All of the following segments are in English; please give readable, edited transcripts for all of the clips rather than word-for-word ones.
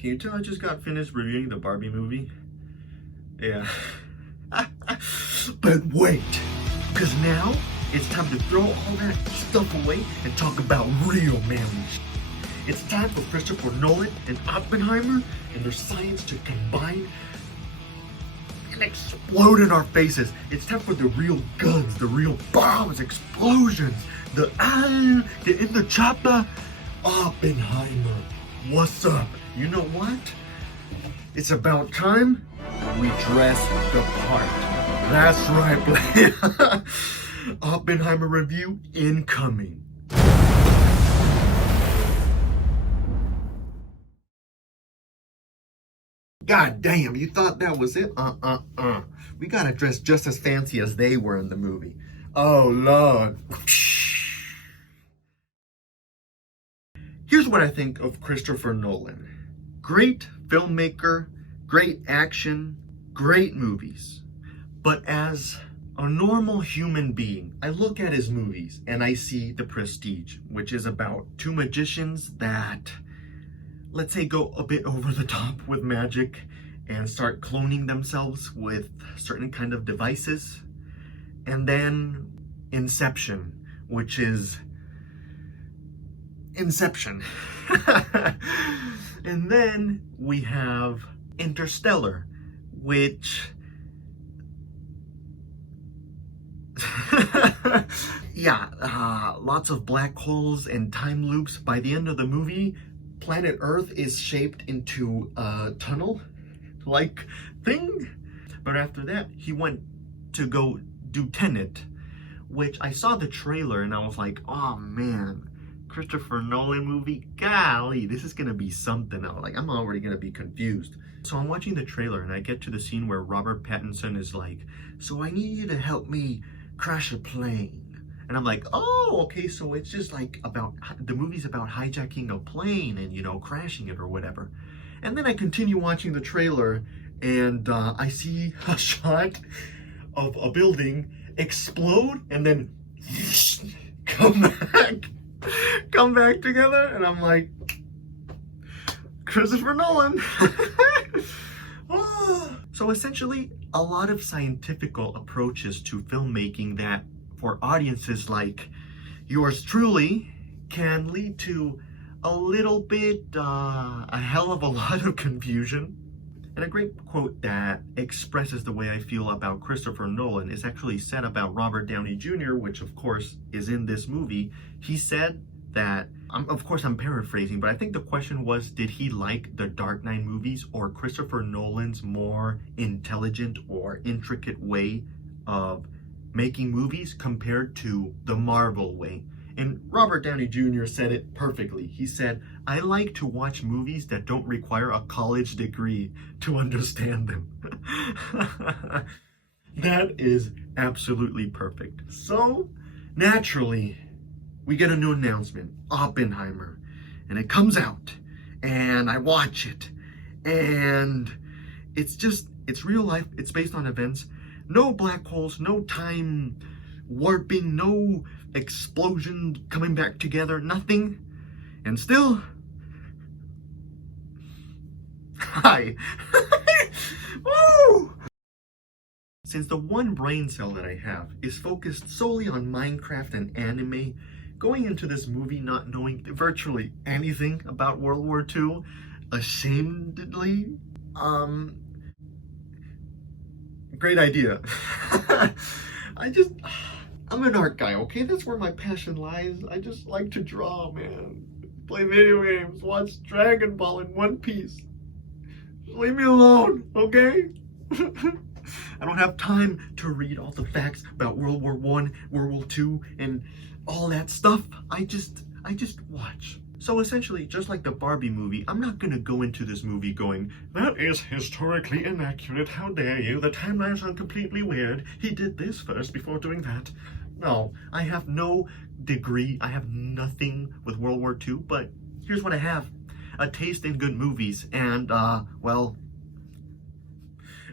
Can you tell I just got finished reviewing the Barbie movie? Yeah. But wait, because now it's time to throw all that stuff away and talk about real movies. It's time for Christopher Nolan and Oppenheimer and their science to combine and explode in our faces. It's time for the real guns, the real bombs, explosions, get in the chopper. Oppenheimer, what's up? You know what? It's about time we dress the part. That's right, player. Oppenheimer review incoming. God damn, you thought that was it? We gotta dress just as fancy as they were in the movie. Oh, Lord. Here's what I think of Christopher Nolan. Great filmmaker, great action, great movies. But as a normal human being, I look at his movies and I see The Prestige, which is about two magicians that, let's say, go a bit over the top with magic and start cloning themselves with certain kind of devices. And then Inception, which is Inception. And then we have Interstellar, which lots of black holes and time loops. By the end of the movie, planet Earth is shaped into a tunnel-like thing. But after that, he went to go do Tenet, which I saw the trailer and I was like, oh man, Christopher Nolan movie, golly, this is gonna be something else. Like, I'm already gonna be confused. So I'm watching the trailer and I get to the scene where Robert Pattinson is like, so I need you to help me crash a plane. And I'm like, oh, okay, so it's just like about, the movie's about hijacking a plane and, you know, crashing it or whatever. And then I continue watching the trailer and I see a shot of a building explode and then come back together, and I'm like, Christopher Nolan. So essentially, a lot of scientifical approaches to filmmaking that for audiences like yours truly can lead to a little bit, a hell of a lot of confusion. And a great quote that expresses the way I feel about Christopher Nolan is actually said about Robert Downey Jr., which of course is in this movie. He said that, of course I'm paraphrasing, but I think the question was, did he like the Dark Knight movies or Christopher Nolan's more intelligent or intricate way of making movies compared to the Marvel way? And Robert Downey Jr. said it perfectly. He said, I like to watch movies that don't require a college degree to understand them. That is absolutely perfect. So, naturally, we get a new announcement, Oppenheimer. And it comes out, and I watch it. And it's real life, it's based on events. No black holes, no time warping, no explosion coming back together, nothing. And still, hi. Woo! Since the one brain cell that I have is focused solely on Minecraft and anime, going into this movie not knowing virtually anything about World War II, ashamedly, great idea. I'm an art guy, okay? That's where my passion lies. I just like to draw, man. Play video games, watch Dragon Ball in One Piece. Just leave me alone, okay? I don't have time to read all the facts about World War I, World War II, and all that stuff. I just watch. So essentially, just like the Barbie movie, I'm not gonna go into this movie going, that is historically inaccurate, how dare you, the timelines are completely weird, he did this first before doing that. No, I have no degree, I have nothing with World War II, but here's what I have. A taste in good movies, and well,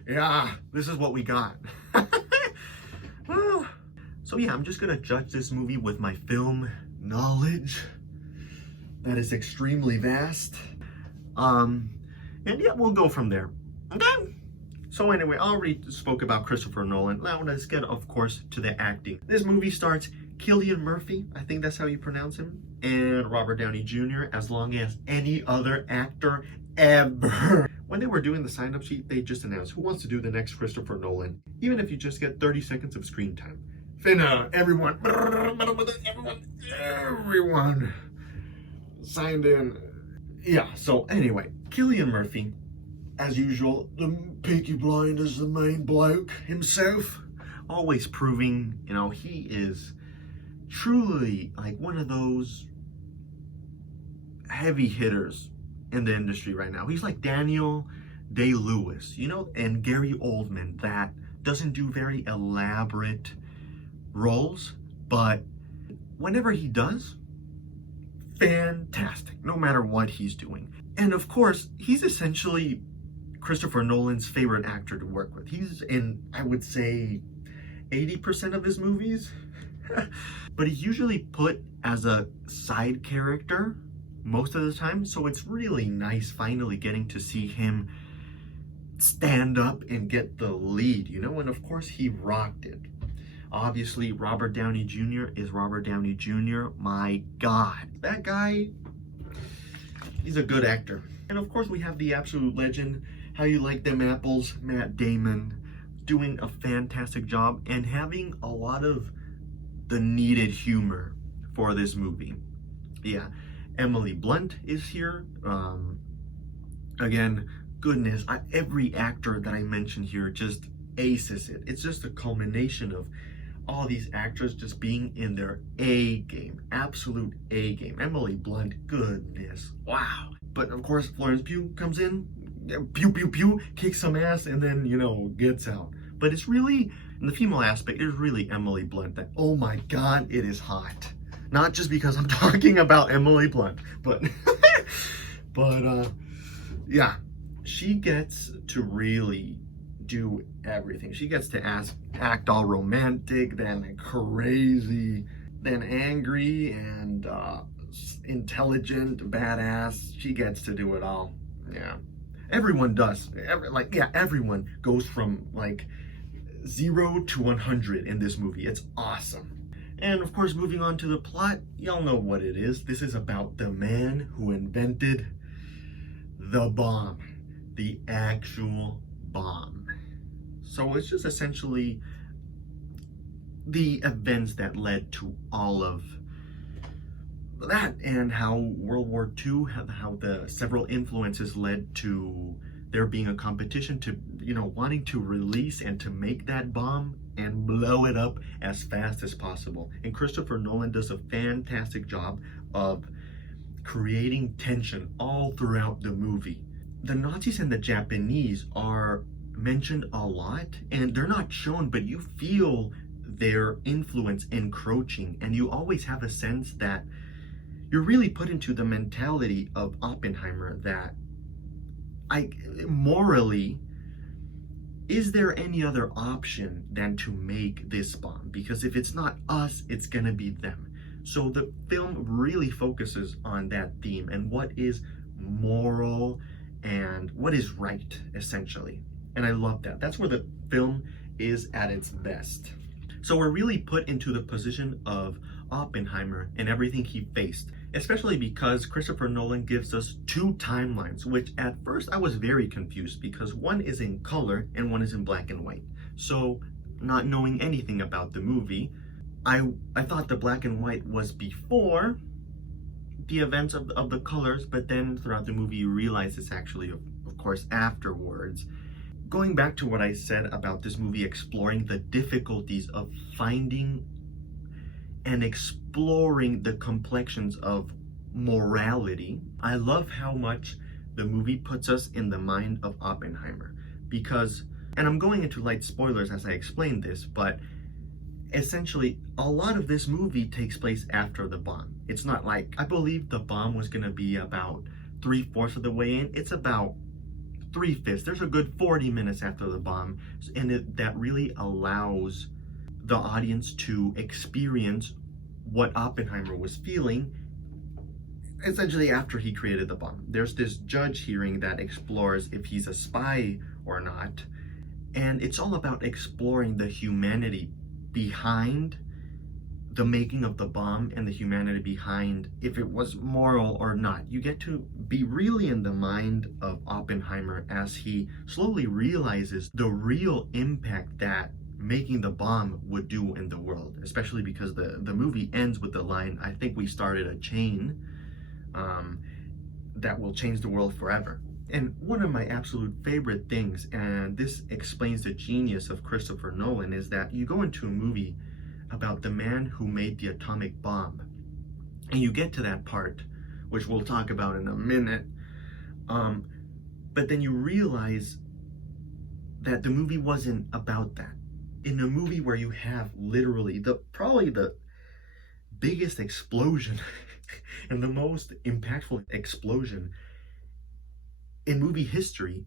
yeah, this is what we got. So yeah, I'm just gonna judge this movie with my film knowledge that is extremely vast. And yeah, we'll go from there. Okay? So anyway, I already spoke about Christopher Nolan. Now let's get, of course, to the acting. This movie starts Cillian Murphy, I think that's how you pronounce him, and Robert Downey Jr., as long as any other actor ever. When they were doing the sign-up sheet, they just announced who wants to do the next Christopher Nolan, even if you just get 30 seconds of screen time. Finna, everyone signed in. Yeah, so anyway, Cillian Murphy, as usual, the Peaky Blinders, the main bloke himself, always proving, you know, he is truly like one of those heavy hitters in the industry right now. He's like Daniel Day-Lewis, you know, and Gary Oldman, that doesn't do very elaborate roles, but whenever he does, fantastic, no matter what he's doing. And of course, he's essentially Christopher Nolan's favorite actor to work with. He's in, I would say, 80% of his movies, but he's usually put as a side character most of the time, so it's really nice finally getting to see him stand up and get the lead, you know, and of course he rocked it. Obviously, Robert Downey Jr. is Robert Downey Jr. My God, that guy, he's a good actor. And of course we have the absolute legend, how you like them apples, Matt Damon, doing a fantastic job and having a lot of the needed humor for this movie. Yeah, Emily Blunt is here. Again, goodness, every actor that I mentioned here just aces it. It's just a culmination of all these actors just being in their A game, absolute A game. Emily Blunt, goodness, wow. But of course, Florence Pugh comes in, pew pew pew, kicks some ass, and then, you know, gets out. But it's really, in the female aspect, it's really Emily Blunt that, oh my God, it is hot. Not just because I'm talking about Emily Blunt, but, yeah, she gets to really do everything. She gets to act all romantic, then crazy, then angry, and intelligent, badass. She gets to do it all. Yeah, everyone does. Everyone goes from like 0 to 100 in this movie. It's awesome. And of course, moving on to the plot, y'all know what it is. This is about the man who invented the bomb, the actual bomb. So it's just essentially the events that led to all of that, and how World War II, how the several influences led to there being a competition to, you know, wanting to release and to make that bomb and blow it up as fast as possible. And Christopher Nolan does a fantastic job of creating tension all throughout the movie. The Nazis and the Japanese are mentioned a lot, and they're not shown, but you feel their influence encroaching, and you always have a sense that you're really put into the mentality of Oppenheimer that morally, is there any other option than to make this bomb? Because if it's not us, it's gonna be them. So the film really focuses on that theme and what is moral and what is right, essentially. And I love that. That's where the film is at its best. So we're really put into the position of Oppenheimer and everything he faced, especially because Christopher Nolan gives us two timelines, which at first I was very confused because one is in color and one is in black and white. So not knowing anything about the movie, I thought the black and white was before the events of the colors, but then throughout the movie you realize it's actually, of course, afterwards. Going back to what I said about this movie exploring the difficulties of finding and exploring the complexions of morality, I love how much the movie puts us in the mind of Oppenheimer. Because, and I'm going into light spoilers as I explain this, but essentially a lot of this movie takes place after the bomb. It's not like, I believe the bomb was going to be about 3/4 of the way in. It's about 3/5. There's a good 40 minutes after the bomb, and that really allows the audience to experience what Oppenheimer was feeling essentially after he created the bomb. There's this judge hearing that explores if he's a spy or not, and it's all about exploring the humanity behind the making of the bomb and the humanity behind if it was moral or not. You get to be really in the mind of Oppenheimer as he slowly realizes the real impact that making the bomb would do in the world, especially because the movie ends with the line, "I think we started a chain that will change the world forever." And one of my absolute favorite things, and this explains the genius of Christopher Nolan, is that you go into a movie about the man who made the atomic bomb, and you get to that part, which we'll talk about in a minute, but then you realize that the movie wasn't about that. In a movie where you have literally probably the biggest explosion and the most impactful explosion in movie history,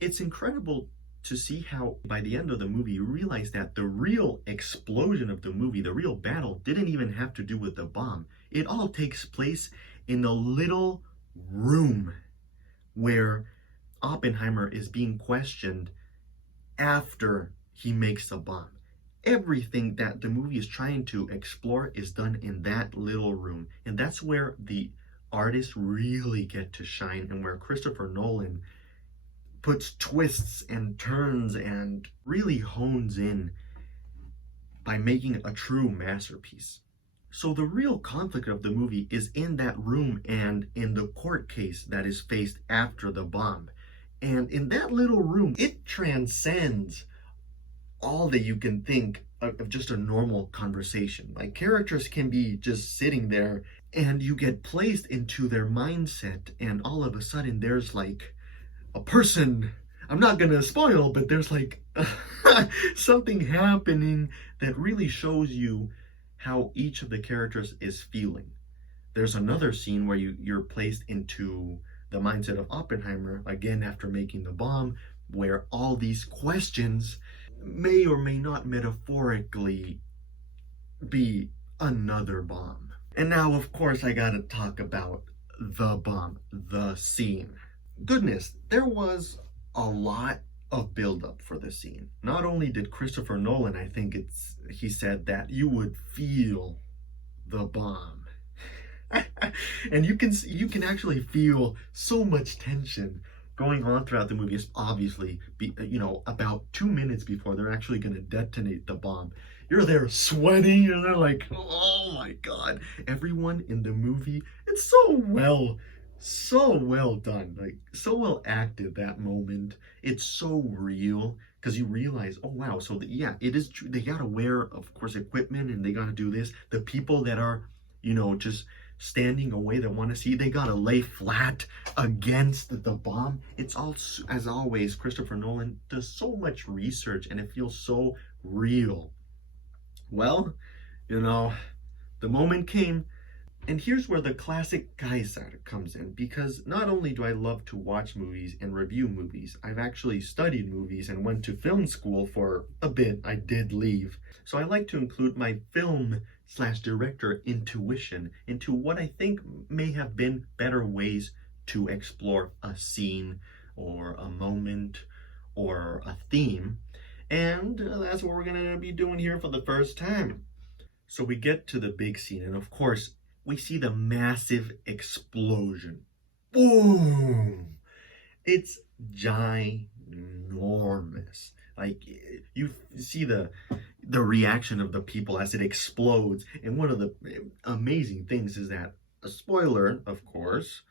it's incredible to see how by the end of the movie you realize that the real explosion of the movie, the real battle, didn't even have to do with the bomb. It all takes place in the little room where Oppenheimer is being questioned after he makes the bomb. Everything that the movie is trying to explore is done in that little room, and that's where the artists really get to shine, and where Christopher Nolan puts twists and turns and really hones in by making a true masterpiece. So the real conflict of the movie is in that room and in the court case that is faced after the bomb. And in that little room, it transcends all that you can think of just a normal conversation. Like, characters can be just sitting there and you get placed into their mindset, and all of a sudden there's like a person, I'm not gonna spoil, but there's like something happening that really shows you how each of the characters is feeling. There's another scene where you're placed into the mindset of Oppenheimer, again after making the bomb, where all these questions may or may not metaphorically be another bomb. And now, of course, I gotta talk about the bomb, the scene. Goodness, there was a lot of build-up for this scene. Not only did Christopher Nolan, I think he said that you would feel the bomb. And you can actually feel so much tension going on throughout the movie. It's obviously about 2 minutes before they're actually going to detonate the bomb. You're there sweating, and they're like, oh my god. Everyone in the movie, it's so well done, like so well acted. That moment, it's so real, because you realize, oh wow, so it is true. They gotta wear, of course, equipment, and they gotta do this. The people that are just standing away that want to see, they gotta lay flat against the bomb. It's all, as always, Christopher Nolan does so much research, and it feels so real. Well, the moment came. And here's where the classic Kaezar comes in, because not only do I love to watch movies and review movies, I've actually studied movies and went to film school for a bit. I did leave. So I like to include my film/director intuition into what I think may have been better ways to explore a scene or a moment or a theme. And that's what we're going to be doing here for the first time. So we get to the big scene, and of course, we see the massive explosion. Boom! It's ginormous. Like, you see the reaction of the people as it explodes. And one of the amazing things is that, a spoiler, of course,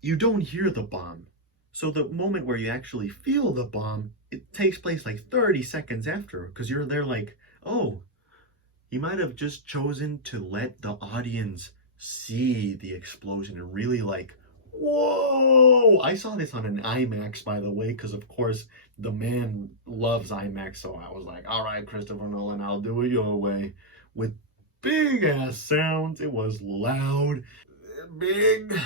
you don't hear the bomb. So the moment where you actually feel the bomb, it takes place like 30 seconds after, because you're there like, oh, he might have just chosen to let the audience see the explosion and really like, whoa! I saw this on an IMAX, by the way, because of course the man loves IMAX, so I was like, all right, Christopher Nolan, I'll do it your way. With big ass sounds, it was loud, big.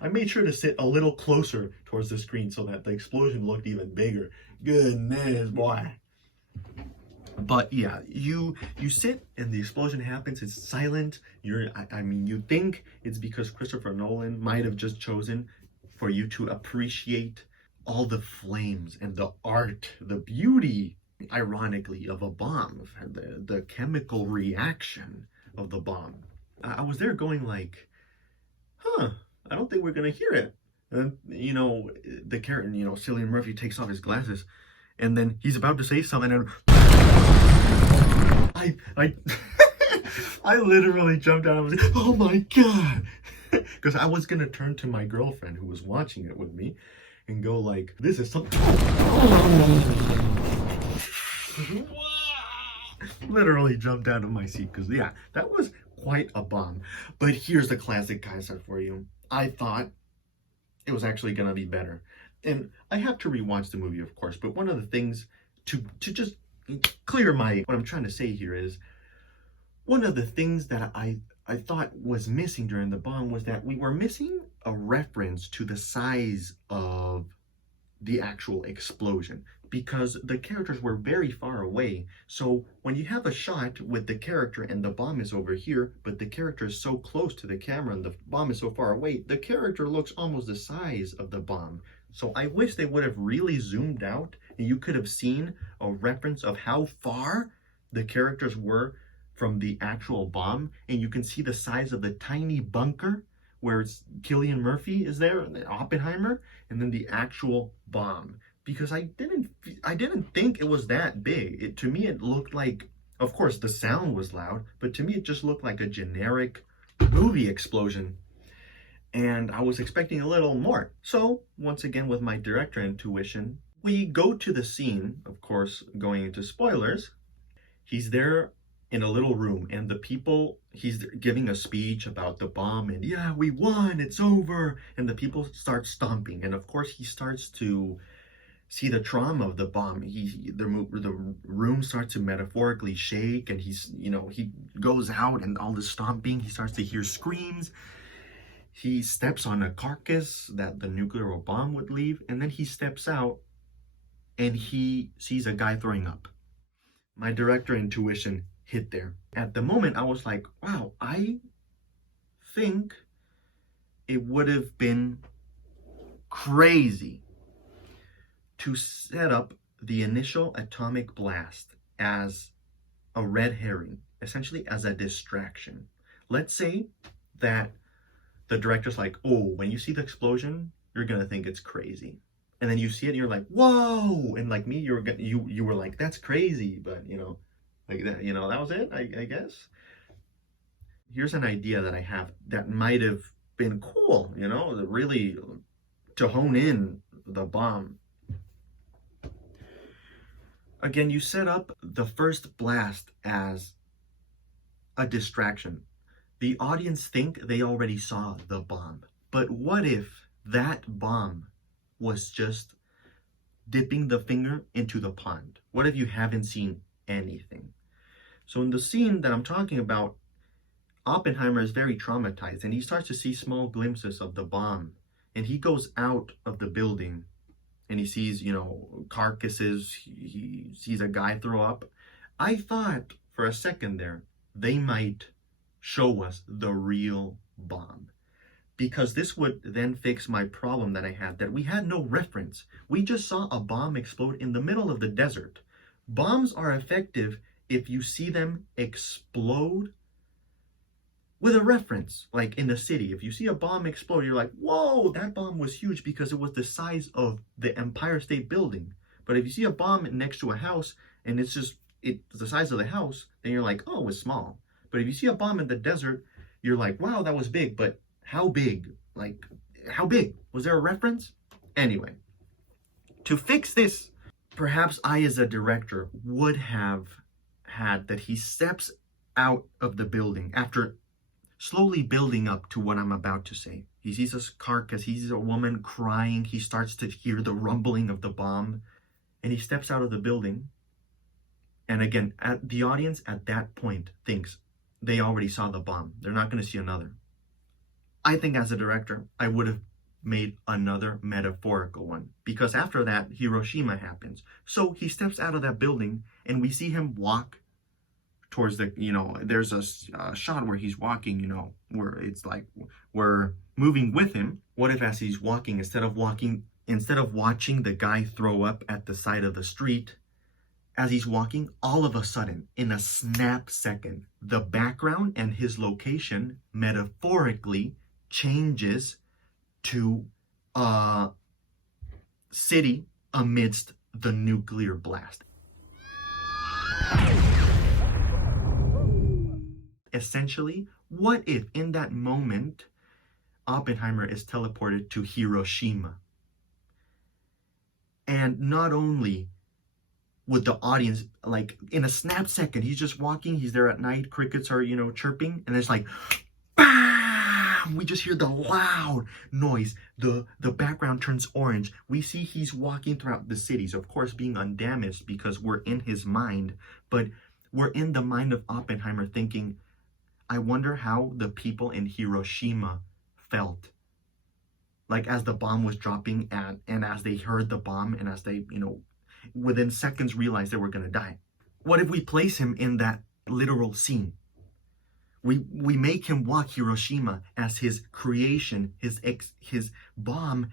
I made sure to sit a little closer towards the screen so that the explosion looked even bigger. Goodness, boy. But yeah, you sit and the explosion happens. It's silent. I mean, you think it's because Christopher Nolan might have just chosen for you to appreciate all the flames and the art, the beauty, ironically, of a bomb, the chemical reaction of the bomb. I was there going like, huh, I don't think we're gonna hear it. And the character, Cillian Murphy takes off his glasses, and then he's about to say something, and I I literally jumped out. I was like, oh my god, because I was gonna turn to my girlfriend who was watching it with me, and go like, this is something. Literally jumped out of my seat because yeah, that was quite a bomb. But here's the classic Kaezar for you. I thought it was actually gonna be better, and I have to rewatch the movie, of course. But one of the things to just clear what I'm trying to say here is one of the things that I thought was missing during the bomb was that we were missing a reference to the size of the actual explosion, because the characters were very far away. So when you have a shot with the character and the bomb is over here, but the character is so close to the camera and the bomb is so far away, the character looks almost the size of the bomb. So I wish they would have really zoomed out and you could have seen a reference of how far the characters were from the actual bomb, and you can see the size of the tiny bunker where Cillian Murphy is there, Oppenheimer, and then the actual bomb. Because I didn't think it was that big. To me, it looked like, of course, the sound was loud, but to me, it just looked like a generic movie explosion. And I was expecting a little more. So, once again, with my director intuition, we go to the scene, of course, going into spoilers. He's there in a little room, and the people, he's giving a speech about the bomb, and yeah, we won, it's over. And the people start stomping. And of course, he starts to see the trauma of the bomb. The room starts to metaphorically shake, and he goes out, and all the stomping, he starts to hear screams. He steps on a carcass that the nuclear bomb would leave, and then he steps out, and he sees a guy throwing up. My director intuition hit there. At the moment, I was like, wow, I think it would have been crazy to set up the initial atomic blast as a red herring, essentially as a distraction. Let's say that the director's like, oh, when you see the explosion, you're gonna think it's crazy. And then you see it and you're like, whoa! And like me, you were like, that's crazy, but like that, that was it, I guess. Here's an idea that I have that might have been cool, really to hone in the bomb. Again, you set up the first blast as a distraction. The audience think they already saw the bomb. But what if that bomb was just dipping the finger into the pond? What if you haven't seen anything? So in the scene that I'm talking about, Oppenheimer is very traumatized, and he starts to see small glimpses of the bomb. And he goes out of the building, and he sees, carcasses. He sees a guy throw up. I thought for a second there, they might show us the real bomb, because this would then fix my problem that I had, that we had no reference. We just saw a bomb explode in the middle of the desert. Bombs are effective if you see them explode with a reference, like in the city. If you see a bomb explode, you're like, whoa, that bomb was huge because it was the size of the Empire State Building. But if you see a bomb next to a house and it's the size of the house, then you're like, oh, it was small. But if you see a bomb in the desert, you're like, wow, that was big, but how big? Like, how big? Was there a reference? Anyway, to fix this, perhaps I, as a director, would have had that he steps out of the building after slowly building up to what I'm about to say. He sees a carcass, he sees a woman crying, he starts to hear the rumbling of the bomb, and he steps out of the building. And again, the audience at that point thinks they already saw the bomb. They're not going to see another. I think as a director, I would have made another metaphorical one, because after that Hiroshima happens. So he steps out of that building and we see him walk towards the, there's a shot where he's walking, where it's like we're moving with him. What if as he's walking, instead of watching the guy throw up at the side of the street, as he's walking, all of a sudden, in a snap second, the background and his location metaphorically changes to a city amidst the nuclear blast. Essentially, what if in that moment Oppenheimer is teleported to Hiroshima? And not only would the audience, like in a snap second, he's just walking, he's there at night, crickets are, chirping, and it's like, bam! We just hear the loud noise. The background turns orange. We see he's walking throughout the cities, of course being undamaged because we're in his mind, but we're in the mind of Oppenheimer thinking, I wonder how the people in Hiroshima felt. Like as the bomb was dropping and as they heard the bomb and as they, within seconds realized they were going to die. What if we place him in that literal scene? We make him walk Hiroshima as his creation, his bomb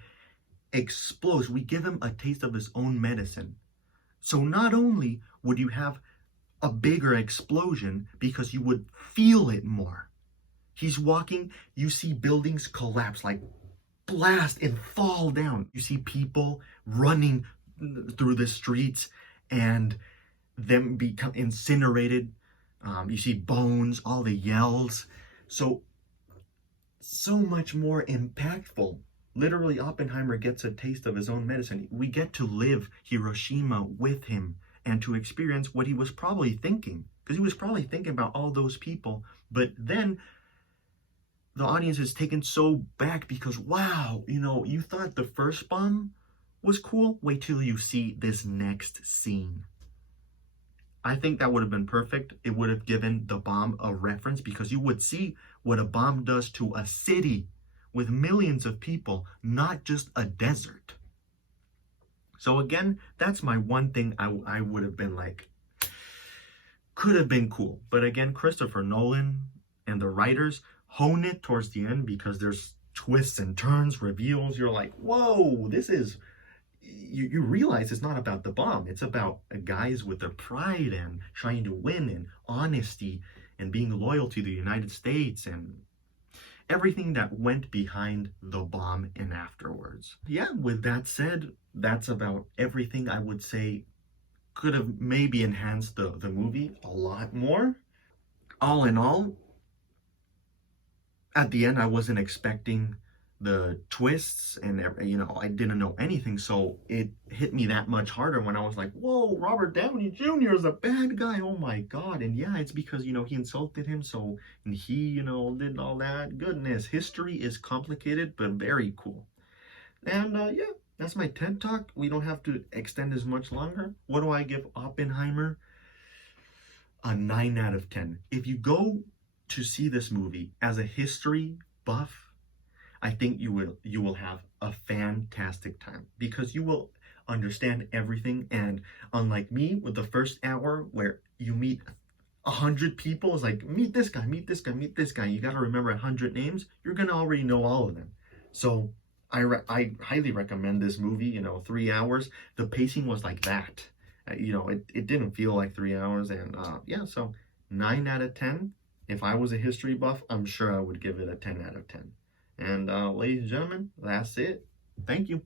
explodes. We give him a taste of his own medicine. So not only would you have a bigger explosion because you would feel it more. He's walking, you see buildings collapse, like blast and fall down. You see people running through the streets and them become incinerated. You see bones, all the yells. So much more impactful. Literally, Oppenheimer gets a taste of his own medicine. We get to live Hiroshima with him and to experience what he was probably thinking. Because he was probably thinking about all those people. But then the audience is taken so back because, wow, you thought the first bomb was cool? Wait till you see this next scene. I think that would have been perfect. It would have given the bomb a reference because you would see what a bomb does to a city with millions of people, not just a desert. So again, that's my one thing I would have been like, could have been cool. But again, Christopher Nolan and the writers hone it towards the end because there's twists and turns, reveals. You're like, whoa, this is... You realize it's not about the bomb. It's about guys with their pride and trying to win and honesty and being loyal to the United States and everything that went behind the bomb and afterwards. Yeah, with that said, that's about everything I would say could have maybe enhanced the movie a lot more. All in all, at the end, I wasn't expecting the twists and I didn't know anything, so it hit me that much harder when I was like, whoa, Robert Downey Jr. is a bad guy, oh my god. And yeah, it's because he insulted him, so and he did all that. Goodness, history is complicated but very cool. And yeah, that's my TED talk. We don't have to extend as much longer. What do I give Oppenheimer? A 9 out of 10. If you go to see this movie as a history buff, I think you will have a fantastic time because you will understand everything. And unlike me with the first hour where you meet 100 people, it's like, meet this guy, meet this guy, meet this guy. You got to remember 100 names. You're going to already know all of them. So I highly recommend this movie, 3 hours. The pacing was like that. It didn't feel like 3 hours. And yeah, so 9 out of 10. If I was a history buff, I'm sure I would give it a 10 out of 10. And ladies and gentlemen, that's it. Thank you.